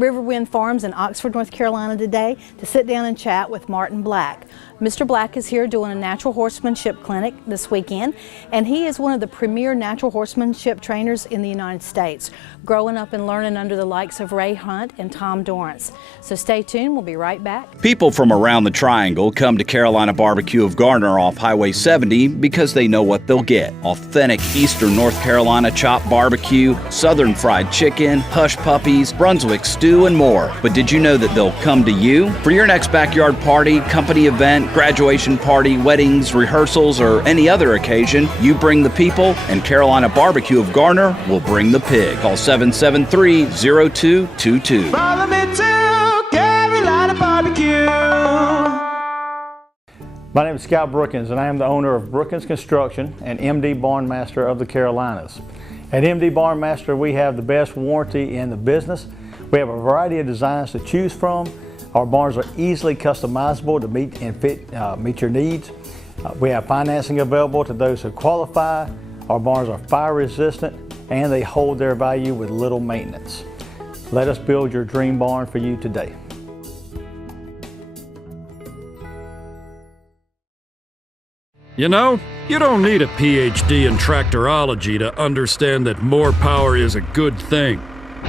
Riverwind Farms in Oxford, North Carolina today to sit down and chat with Martin Black. Mr. Black is here doing a natural horsemanship clinic this weekend, and he is one of the premier natural horsemanship trainers in the United States, growing up and learning under the likes of Ray Hunt and Tom Dorrance. So stay tuned, we'll be right back. People from around the Triangle come to Carolina Barbecue of Garner off Highway 70 because they know what they'll get. Authentic Eastern North Carolina chopped barbecue, Southern fried chicken, hush puppies, Brunswick stew, and more. But did you know that they'll come to you? For your next backyard party, company event, graduation party, weddings, rehearsals, or any other occasion, you bring the people, and Carolina Barbecue of Garner will bring the pig. Call 773-0222. Follow me to Carolina Barbecue. My name is Scott Brookins, and I am the owner of Brookins Construction and MD Barn Master of the Carolinas. At MD Barn Master, we have the best warranty in the business. We have a variety of designs to choose from. Our barns are easily customizable to meet your needs. We have financing available to those who qualify. Our barns are fire resistant and they hold their value with little maintenance. Let us build your dream barn for you today. You know, you don't need a PhD in tractorology to understand that more power is a good thing.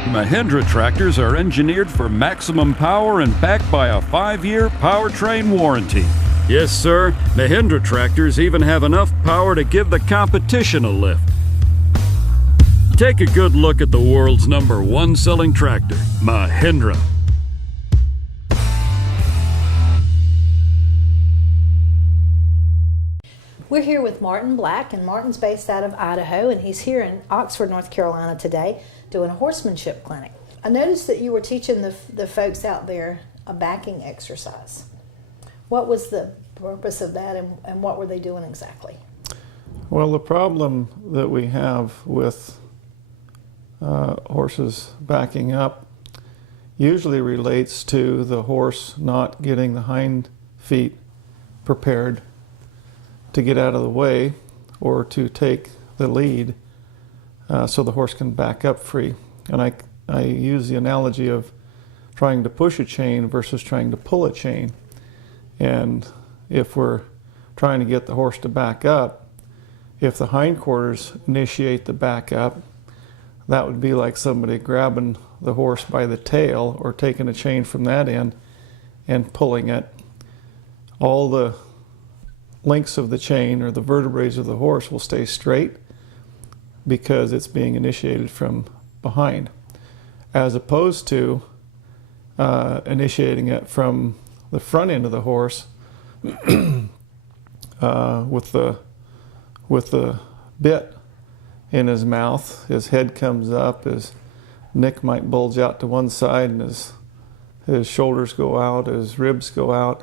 Mahindra tractors are engineered for maximum power and backed by a 5-year powertrain warranty. Yes, sir, Mahindra tractors even have enough power to give the competition a lift. Take a good look at the world's #1 selling tractor, Mahindra. We're here with Martin Black, and Martin's based out of Idaho, and he's here in Oxford, North Carolina today doing a horsemanship clinic. I noticed that you were teaching the folks out there a backing exercise. What was the purpose of that, and what were they doing exactly? Well, the problem that we have with horses backing up usually relates to the horse not getting the hind feet prepared to get out of the way or to take the lead so the horse can back up free. And I use the analogy of trying to push a chain versus trying to pull a chain. And if we're trying to get the horse to back up, if the hindquarters initiate the back up, that would be like somebody grabbing the horse by the tail or taking a chain from that end and pulling it. All the links of the chain or the vertebrae of the horse will stay straight because it's being initiated from behind, as opposed to initiating it from the front end of the horse with the bit in his mouth. His head comes up, his neck might bulge out to one side, and his shoulders go out, his ribs go out.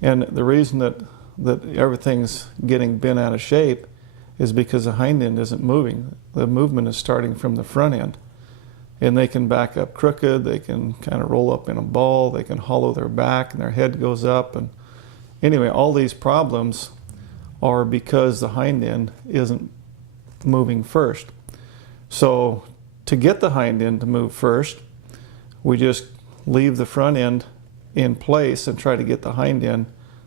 And the reason that everything's getting bent out of shape is because the hind end isn't moving. The movement is starting from the front end. And they can back up crooked, they can kind of roll up in a ball, they can hollow their back and their head goes up. And anyway, all these problems are because the hind end isn't moving first. So to get the hind end to move first, we just leave the front end in place and try to get the hind end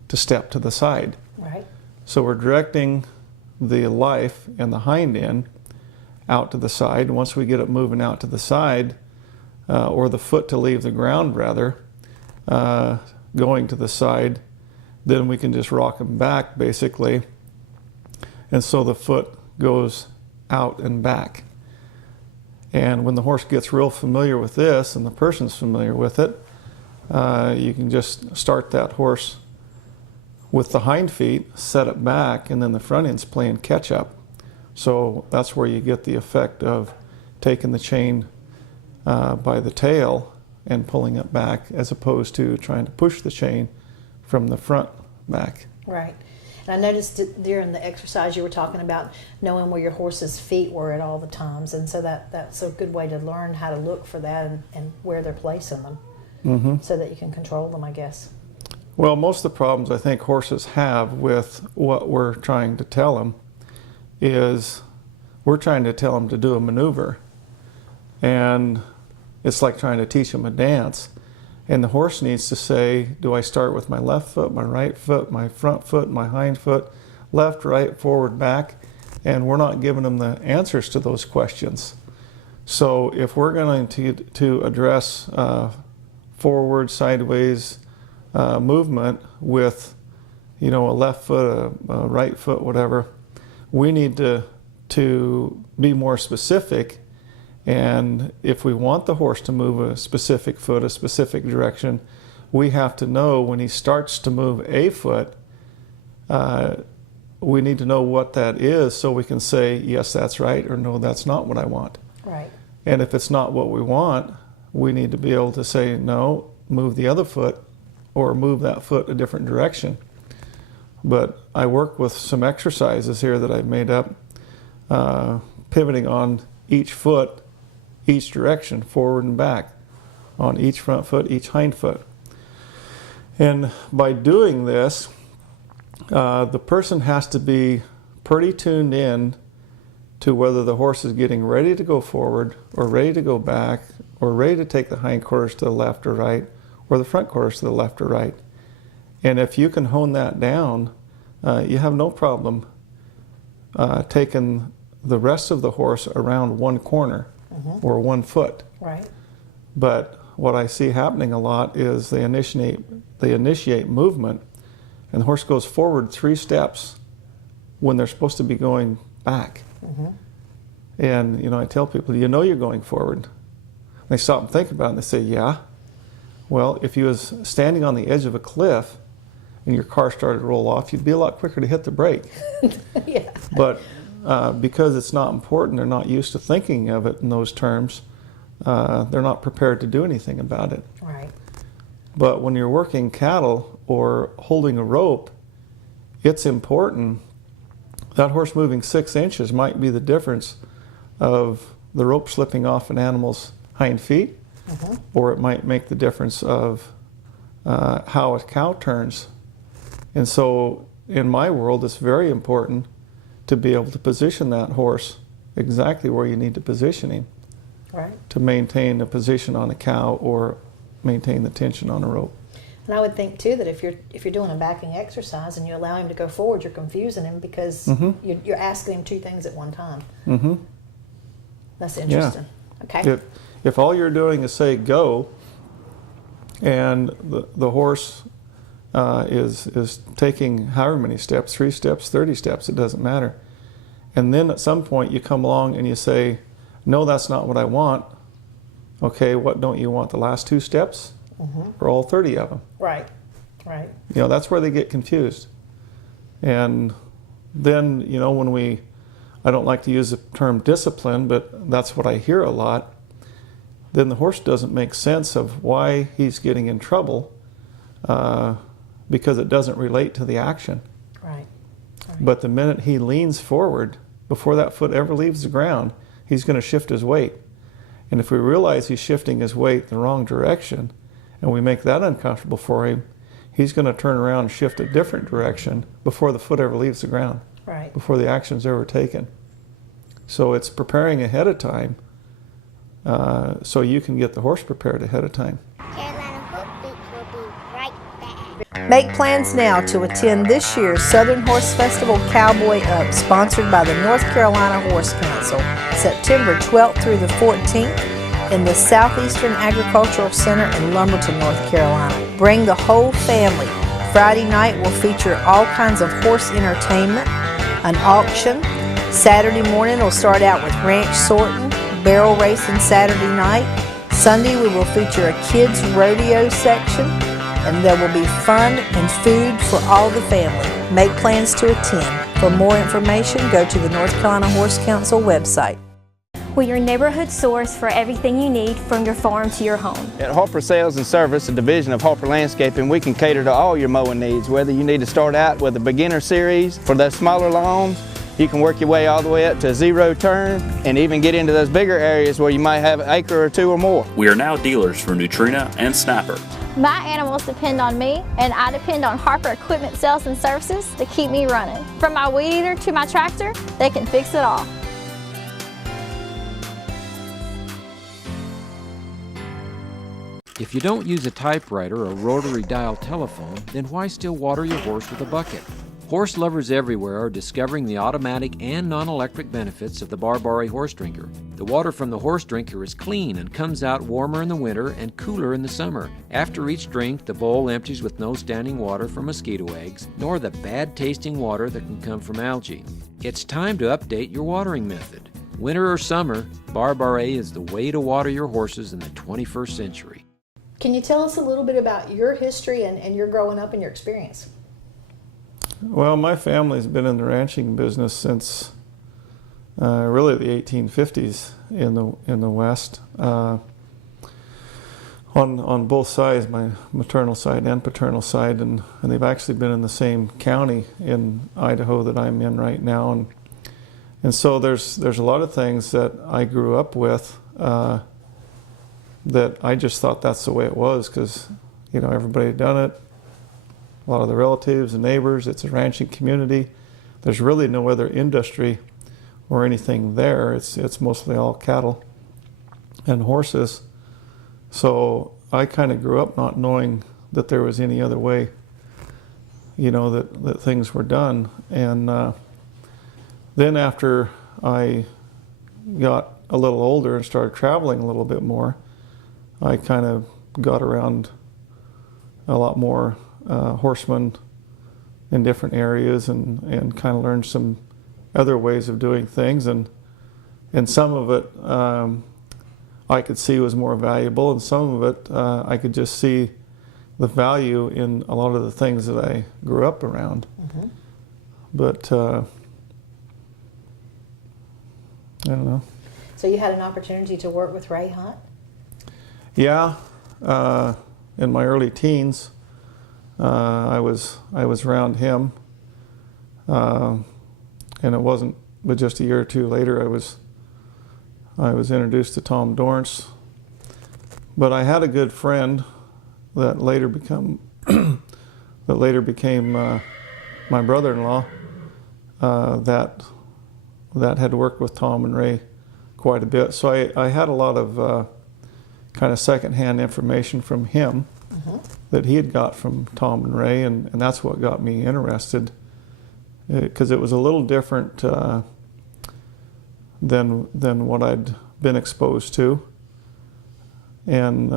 to step to the side. Right. So we're directing the life and the hind end out to the side. Once we get it moving out to the side, or the foot to leave the ground rather, going to the side, then we can just rock them back basically. And so the foot goes out and back. And when the horse gets real familiar with this and the person's familiar with it, you can just start that horse with the hind feet, set it back, and then the front end's playing catch up. So that's where you get the effect of taking the chain by the tail and pulling it back, as opposed to trying to push the chain from the front back. Right. And I noticed during the exercise you were talking about knowing where your horse's feet were at all the times, and so that's a good way to learn how to look for that and where they're placing them, so that you can control them, I guess. Well, most of the problems I think horses have with what we're trying to tell them is we're trying to tell them to do a maneuver. And it's like trying to teach them a dance. And the horse needs to say, do I start with my left foot, my right foot, my front foot, my hind foot, left, right, forward, back? And we're not giving them the answers to those questions. So if we're going to address forward, sideways movement with, a left foot, a right foot, whatever, we need to be more specific. And if we want the horse to move a specific foot, a specific direction, we have to know when he starts to move a foot, we need to know what that is so we can say, yes, that's right, or no, that's not what I want. Right. And if it's not what we want, we need to be able to say, no, move the other foot, or move that foot a different direction. But I work with some exercises here that I've made up, pivoting on each foot, each direction, forward and back, on each front foot, each hind foot. And by doing this, the person has to be pretty tuned in to whether the horse is getting ready to go forward, or ready to go back, or ready to take the hind quarters to the left or right, or the front quarters to the left or right. And if you can hone that down, you have no problem taking the rest of the horse around one corner or 1 foot. Right. But what I see happening a lot is they initiate movement, and the horse goes forward 3 steps when they're supposed to be going back. And I tell people, you're going forward. They stop and think about it, and they say, yeah. Well, if you was standing on the edge of a cliff and your car started to roll off, you'd be a lot quicker to hit the brake. Yeah. But because it's not important, they're not used to thinking of it in those terms, they're not prepared to do anything about it. Right. But when you're working cattle or holding a rope, it's important. That horse moving 6 inches might be the difference of the rope slipping off an animal's hind feet, or it might make the difference of how a cow turns. And so in my world, it's very important to be able to position that horse exactly where you need to position him, Right. to maintain a position on a cow or maintain the tension on a rope. And I would think too that if you're doing a backing exercise and you allow him to go forward, you're confusing him because you're asking him 2 things at one time. That's interesting. Okay. If all you're doing is say go, and the horse is taking however many steps, 3 steps, 30 steps, it doesn't matter. And then at some point you come along and you say, no, that's not what I want. Okay, what don't you want, the last 2 steps or all 30 of them? Right, right. That's where they get confused. And then, when I don't like to use the term discipline, but that's what I hear a lot, then the horse doesn't make sense of why he's getting in trouble because it doesn't relate to the action. Right. But the minute he leans forward, before that foot ever leaves the ground, he's going to shift his weight. And if we realize he's shifting his weight in the wrong direction, and we make that uncomfortable for him, he's going to turn around and shift a different direction before the foot ever leaves the ground, Right. before the action's ever taken. So it's preparing ahead of time so you can get the horse prepared ahead of time. Carolina Hoofbeats will be right back. Make plans now to attend this year's Southern Horse Festival Cowboy Up, sponsored by the North Carolina Horse Council, September 12th through the 14th in the Southeastern Agricultural Center in Lumberton, North Carolina. Bring the whole family. Friday night will feature all kinds of horse entertainment, an auction. Saturday morning will start out with ranch sorting, barrel racing Saturday night. Sunday we will feature a kids rodeo section, and there will be fun and food for all the family. Make plans to attend. For more information, go to the North Carolina Horse Council website. We're your neighborhood source for everything you need from your farm to your home. At Harper Sales and Service, a division of Harper Landscaping, we can cater to all your mowing needs. Whether you need to start out with a beginner series for those smaller lawns, you can work your way all the way up to a 0 turn and even get into those bigger areas where you might have an acre or 2 or more. We are now dealers for Neutrina and Snapper. My animals depend on me, and I depend on Harper Equipment Sales and Services to keep me running. From my weed eater to my tractor, they can fix it all. If you don't use a typewriter or rotary dial telephone, then why still water your horse with a bucket? Horse lovers everywhere are discovering the automatic and non-electric benefits of the Barbari horse drinker. The water from the horse drinker is clean and comes out warmer in the winter and cooler in the summer. After each drink, the bowl empties with no standing water from mosquito eggs, nor the bad-tasting water that can come from algae. It's time to update your watering method. Winter or summer, Barbari is the way to water your horses in the 21st century. Can you tell us a little bit about your history and your growing up and your experience? Well, my family's been in the ranching business since really the 1850s in the West. On both sides, my maternal side and paternal side, and they've actually been in the same county in Idaho that I'm in right now, and so there's a lot of things that I grew up with that I just thought that's the way it was, because everybody had done it. A lot of the relatives and neighbors, it's a ranching community. There's really no other industry or anything there. It's mostly all cattle and horses. So I kind of grew up not knowing that there was any other way, that things were done. And then after I got a little older and started traveling a little bit more, I kind of got around a lot more horsemen in different areas and kind of learned some other ways of doing things, and some of it I could see was more valuable, and some of it I could just see the value in a lot of the things that I grew up around. Mm-hmm. But I don't know. So you had an opportunity to work with Ray Hunt? Yeah, in my early teens. I was around him, and it wasn't but just a year or two later I was introduced to Tom Dorrance. But I had a good friend that later became my brother-in-law that had worked with Tom and Ray quite a bit. So I had a lot of kind of secondhand information from him. Mm-hmm. That he had got from Tom and Ray, and that's what got me interested, because it was a little different than what I'd been exposed to, and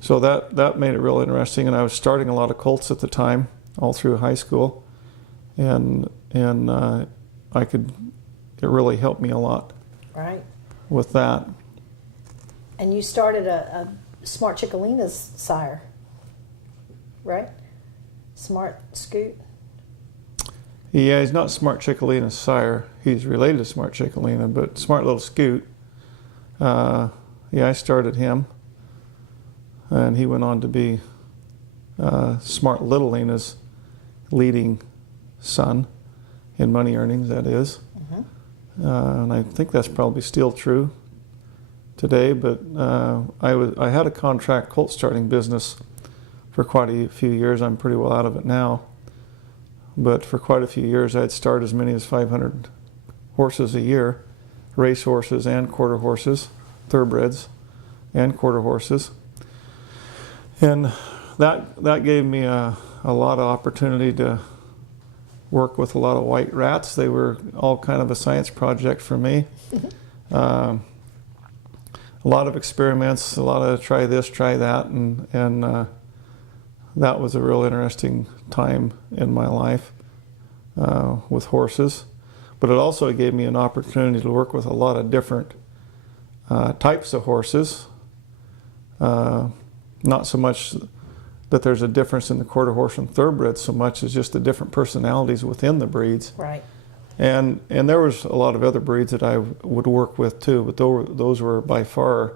so that made it real interesting. And I was starting a lot of colts at the time, all through high school, and it really helped me a lot. Right. With that. And you started a Smart Chickalina's sire, right? Smart Scoot? Yeah, he's not Smart Chickalina's sire. He's related to Smart Chickalina, but Smart Little Scoot, I started him, and he went on to be Smart Little Lena's leading son in money earnings, that is. Mm-hmm. And I think that's probably still true today, but I had a contract colt starting business for quite a few years. I'm pretty well out of it now, but for quite a few years I'd start as many as 500 horses a year, race horses and quarter horses, thoroughbreds and quarter horses, and that gave me a lot of opportunity to work with a lot of white rats. They were all kind of a science project for me. A lot of experiments, a lot of try this, try that, and that was a real interesting time in my life with horses. But it also gave me an opportunity to work with a lot of different types of horses. Not so much that there's a difference in the quarter horse and thoroughbred so much as just the different personalities within the breeds. Right. And there was a lot of other breeds that I would work with too, but those were by far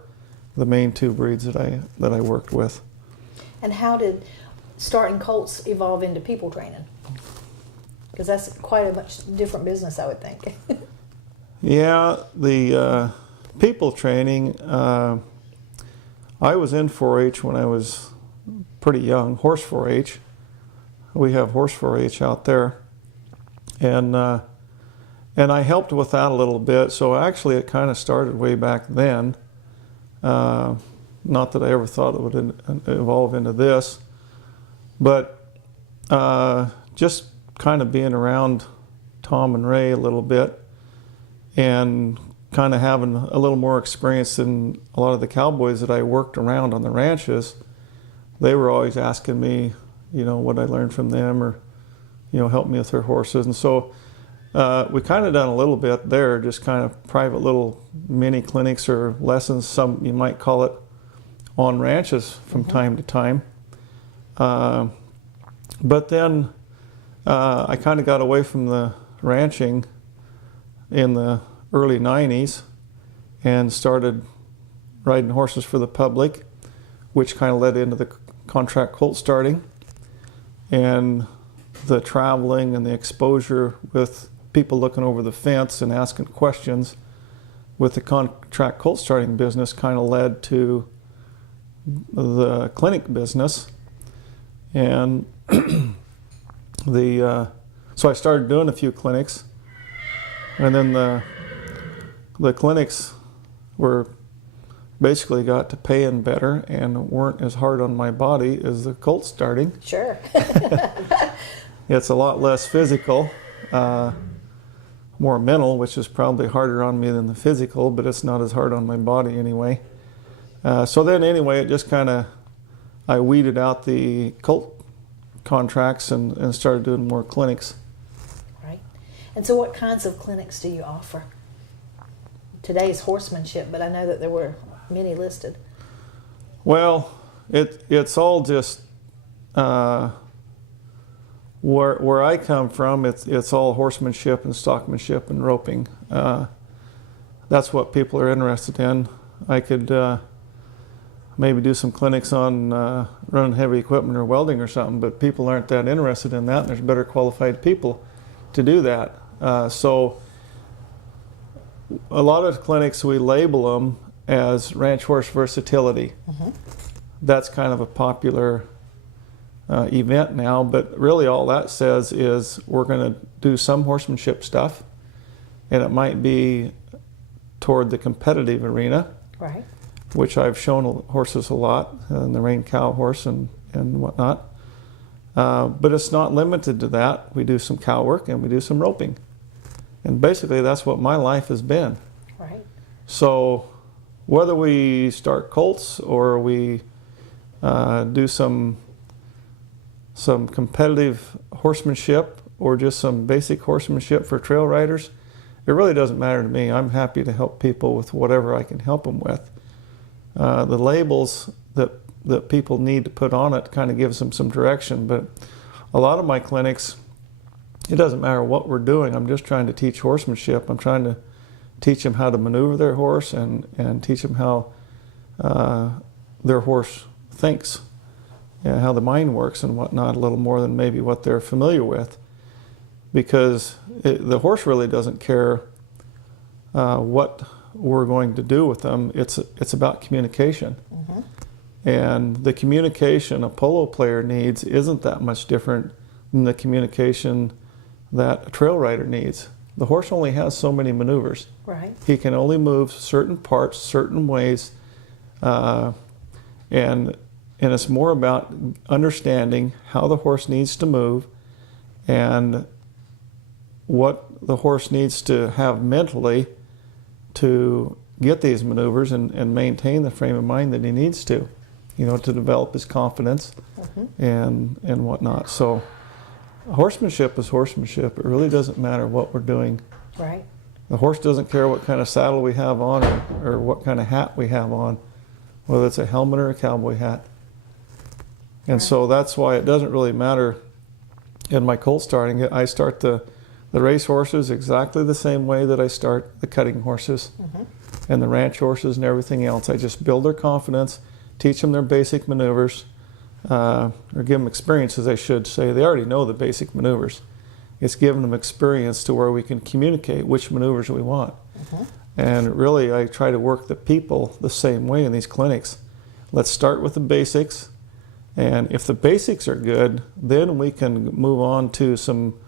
the main two breeds that I worked with. And how did starting colts evolve into people training? Because that's quite a much different business, I would think. Yeah, the people training, I was in 4-H when I was pretty young, horse 4-H. We have horse 4-H out there. And I helped with that a little bit. So actually it kind of started way back then. not that I ever thought it would evolve into this, but just kind of being around Tom and Ray a little bit and kind of having a little more experience than a lot of the cowboys that I worked around on the ranches. They were always asking me, you know, what I learned from them, or, you know, help me with their horses. And so we kind of done a little bit there, just kind of private little mini clinics or lessons, some you might call it, on ranches from time to time. But then I kind of got away from the ranching in the early 90s and started riding horses for the public, which kind of led into the contract colt starting and the traveling and the exposure with people looking over the fence and asking questions with the contract colt starting business kind of led to the clinic business. And so I started doing a few clinics, and then the clinics were basically got to paying better and weren't as hard on my body as the colt starting. Sure. It's a lot less physical, more mental, which is probably harder on me than the physical, but it's not as hard on my body anyway. So then anyway, it just kind of, I weeded out the colt contracts and started doing more clinics. Right. And so what kinds of clinics do you offer? Today's horsemanship, but I know that there were many listed. Well, it's all just where I come from. It's all horsemanship and stockmanship and roping. That's what people are interested in. I could maybe do some clinics on running heavy equipment or welding or something, but people aren't that interested in that, and there's better qualified people to do that. So a lot of clinics, we label them as ranch horse versatility. That's kind of a popular event now, but really all that says is we're going to do some horsemanship stuff, and it might be toward the competitive arena, right, which I've shown horses a lot, and the rein cow horse and whatnot. But it's not limited to that. We do some cow work and we do some roping. And basically that's what my life has been. Right. So whether we start colts or we do some competitive horsemanship or just some basic horsemanship for trail riders, it really doesn't matter to me. I'm happy to help people with whatever I can help them with. The labels that people need to put on it kind of gives them some direction, but a lot of my clinics, it doesn't matter what we're doing. I'm just trying to teach horsemanship. I'm trying to teach them how to maneuver their horse and teach them how their horse thinks and how the mind works and whatnot, a little more than maybe what they're familiar with, because the horse really doesn't care what we're going to do with them. It's about communication. And the communication a polo player needs isn't that much different than the communication that a trail rider needs. The horse only has so many maneuvers. Right. He can only move certain parts, certain ways, and it's more about understanding how the horse needs to move and what the horse needs to have mentally to get these maneuvers and maintain the frame of mind that he needs to, you know, to develop his confidence and whatnot. So horsemanship is horsemanship. It really doesn't matter what we're doing. Right. The horse doesn't care what kind of saddle we have on or what kind of hat we have on, whether it's a helmet or a cowboy hat. And so that's why it doesn't really matter in my colt starting. I start the race horses exactly the same way that I start the cutting horses and the ranch horses and everything else. I just build their confidence, teach them their basic maneuvers, or give them experiences, I should say. They already know the basic maneuvers. It's giving them experience to where we can communicate which maneuvers we want. And really, I try to work the people the same way in these clinics. Let's start with the basics, and if the basics are good, then we can move on to some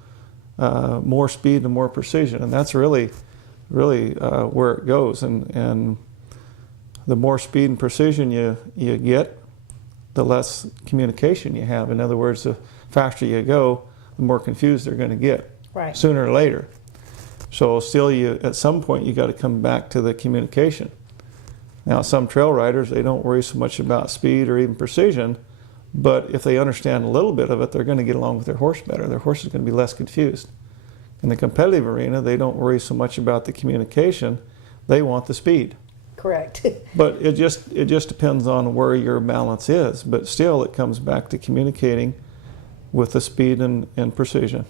more speed and more precision, and that's really where it goes. And the more speed and precision you get, the less communication you have. In other words, the faster you go, the more confused they're going to get, Right. sooner or later. So still, at some point, you got to come back to the communication. Now, some trail riders, they don't worry so much about speed or even precision, but if they understand a little bit of it, they're going to get along with their horse better. Their horse is going to be less confused. In the competitive arena, they don't worry so much about the communication. They want the speed. Correct. But it just depends on where your balance is. But still, it comes back to communicating with the speed and precision.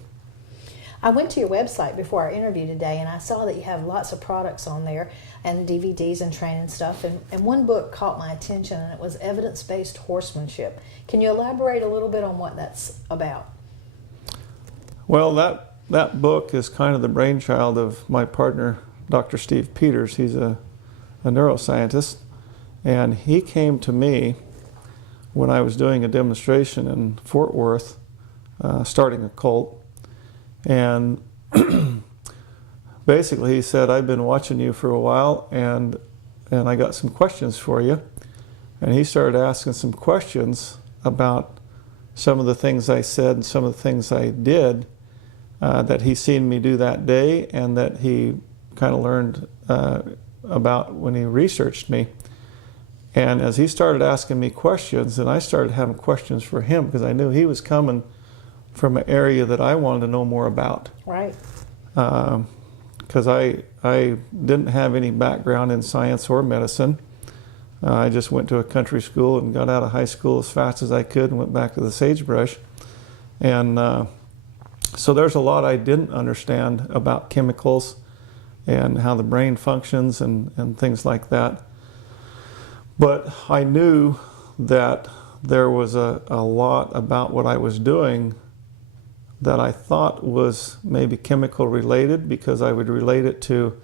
I went to your website before our interview today, and I saw that you have lots of products on there and DVDs and training stuff. And one book caught my attention, and it was Evidence-Based Horsemanship. Can you elaborate a little bit on what that's about? Well, that book is kind of the brainchild of my partner, Dr. Steve Peters. He's a neuroscientist, and he came to me when I was doing a demonstration in Fort Worth, starting a colt. And basically he said, I've been watching you for a while, and I got some questions for you. And he started asking some questions about some of the things I said and some of the things I did that he seen me do that day, and that he kind of learned about when he researched me. And as he started asking me questions, and I started having questions for him, because I knew he was coming from an area that I wanted to know more about. Right. Because I didn't have any background in science or medicine. I just went to a country school and got out of high school as fast as I could and went back to the sagebrush. And so there's a lot I didn't understand about chemicals and how the brain functions and things like that. But I knew that there was a lot about what I was doing that I thought was maybe chemical related, because I would relate it to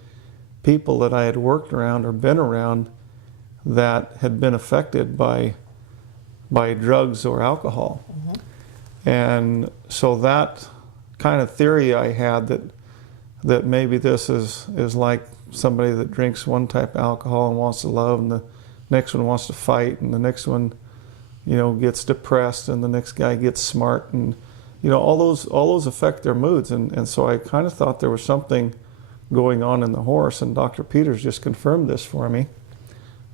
people that I had worked around or been around that had been affected by drugs or alcohol. Mm-hmm. And so that kind of theory I had that maybe this is like somebody that drinks one type of alcohol and wants to love, and the next one wants to fight, and the next one, gets depressed, and the next guy gets smart, and all those affect their moods. And so I kind of thought there was something going on in the horse, and Dr. Peters just confirmed this for me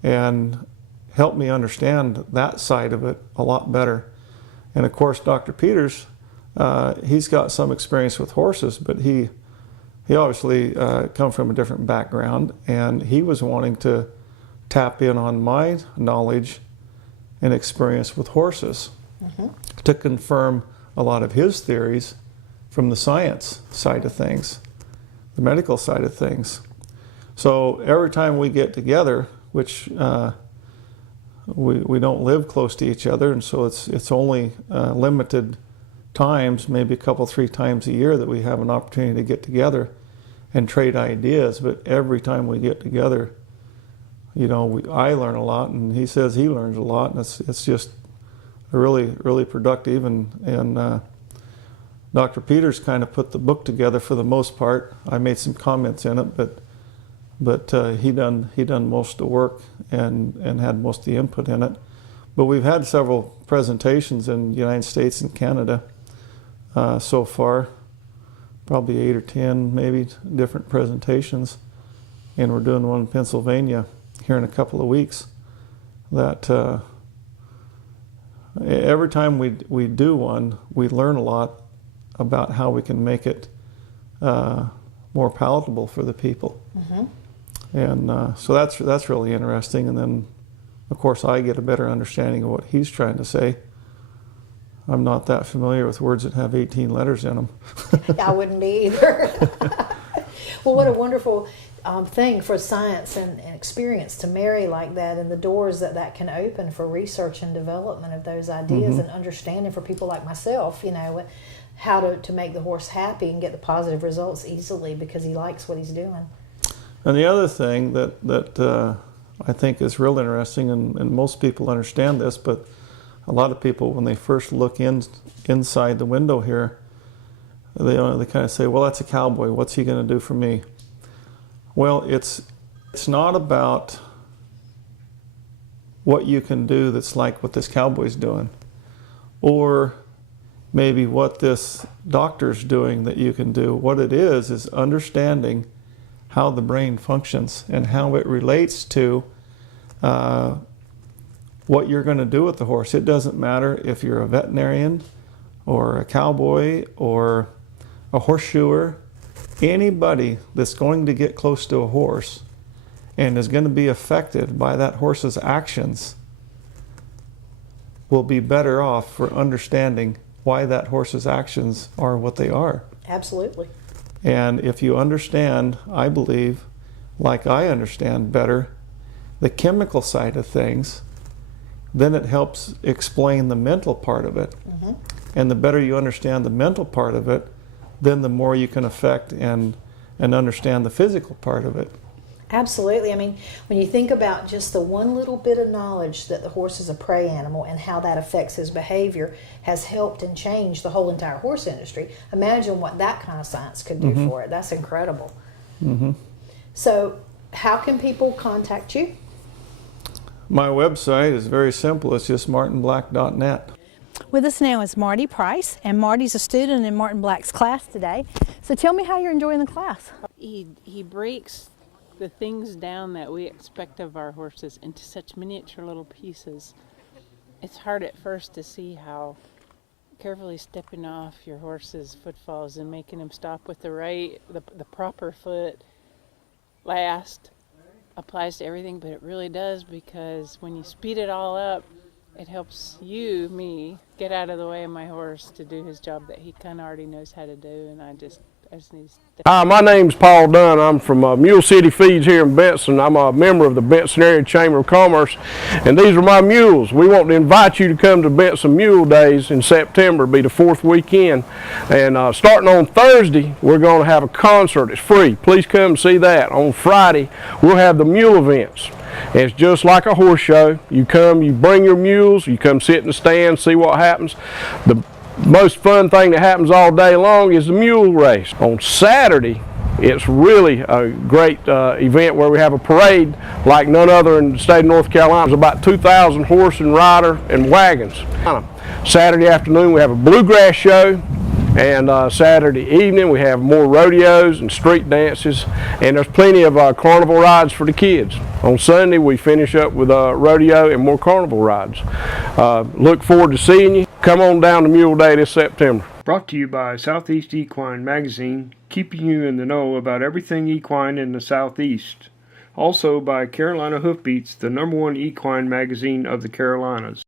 and helped me understand that side of it a lot better. And of course, Dr. Peters, he's got some experience with horses, but he obviously come from a different background, and he was wanting to tap in on my knowledge and experience with horses, mm-hmm. to confirm a lot of his theories from the science side of things, the medical side of things. So every time we get together, which we don't live close to each other, and so it's only limited times, maybe a couple, 3 times a year, that we have an opportunity to get together and trade ideas. But every time we get together, I learn a lot, and he says he learns a lot, and it's just really, really productive. And Dr. Peters kind of put the book together for the most part. I made some comments in it, but he done most of the work and had most of the input in it. But we've had several presentations in the United States and Canada so far, probably 8 or 10 maybe different presentations, and we're doing one in Pennsylvania here in a couple of weeks. That every time we do one, we learn a lot about how we can make it more palatable for the people. Mm-hmm. And so that's really interesting. And then, of course, I get a better understanding of what he's trying to say. I'm not that familiar with words that have 18 letters in them. I wouldn't be either. Well, what a wonderful thing for science and experience to marry like that, and the doors that can open for research and development of those ideas, mm-hmm. and understanding for people like myself, how to make the horse happy and get the positive results easily because he likes what he's doing. And the other thing that I think is real interesting, and most people understand this, but a lot of people, when they first look inside the window here, they kind of say, well, that's a cowboy. What's he going to do for me? Well, it's not about what you can do that's like what this cowboy's doing, or maybe what this doctor's doing that you can do. What it is understanding how the brain functions and how it relates to what you're going to do with the horse. It doesn't matter if you're a veterinarian or a cowboy or a horseshoer. Anybody that's going to get close to a horse and is going to be affected by that horse's actions will be better off for understanding why that horse's actions are what they are. Absolutely. And if you understand, I believe, like I understand better, the chemical side of things, then it helps explain the mental part of it. Mm-hmm. And the better you understand the mental part of it, then the more you can affect and understand the physical part of it. Absolutely. I mean, when you think about just the one little bit of knowledge that the horse is a prey animal and how that affects his behavior has helped and changed the whole entire horse industry. Imagine what that kind of science could do for it. That's incredible. Mm-hmm. So how can people contact you? My website is very simple. It's just martinblack.net. With us now is Marty Price, and Marty's a student in Martin Black's class today. So tell me how you're enjoying the class. He breaks the things down that we expect of our horses into such miniature little pieces. It's hard at first to see how carefully stepping off your horse's footfalls and making him stop with the proper foot last applies to everything, but it really does, because when you speed it all up, it helps me, get out of the way of my horse to do his job that he kind of already knows how to do, and I just need to step. Hi, my name's Paul Dunn. I'm from Mule City Feeds here in Benson. I'm a member of the Benson Area Chamber of Commerce, and these are my mules. We want to invite you to come to Benson Mule Days in September. It'll be the 4th weekend, and starting on Thursday, we're going to have a concert. It's free. Please come and see that. On Friday, we'll have the mule events. It's just like a horse show. You come, you bring your mules, you come sit in the stand, see what happens. The most fun thing that happens all day long is the mule race. On Saturday, it's really a great event where we have a parade like none other in the state of North Carolina. There's about 2,000 horse and rider and wagons. Saturday afternoon, we have a bluegrass show. And Saturday evening we have more rodeos and street dances, and there's plenty of carnival rides for the kids. On Sunday we finish up with a rodeo and more carnival rides. Look forward to seeing you. Come on down to Mule Day this September. Brought to you by Southeast Equine Magazine, keeping you in the know about everything equine in the Southeast. Also by Carolina Hoofbeats, the #1 equine magazine of the Carolinas.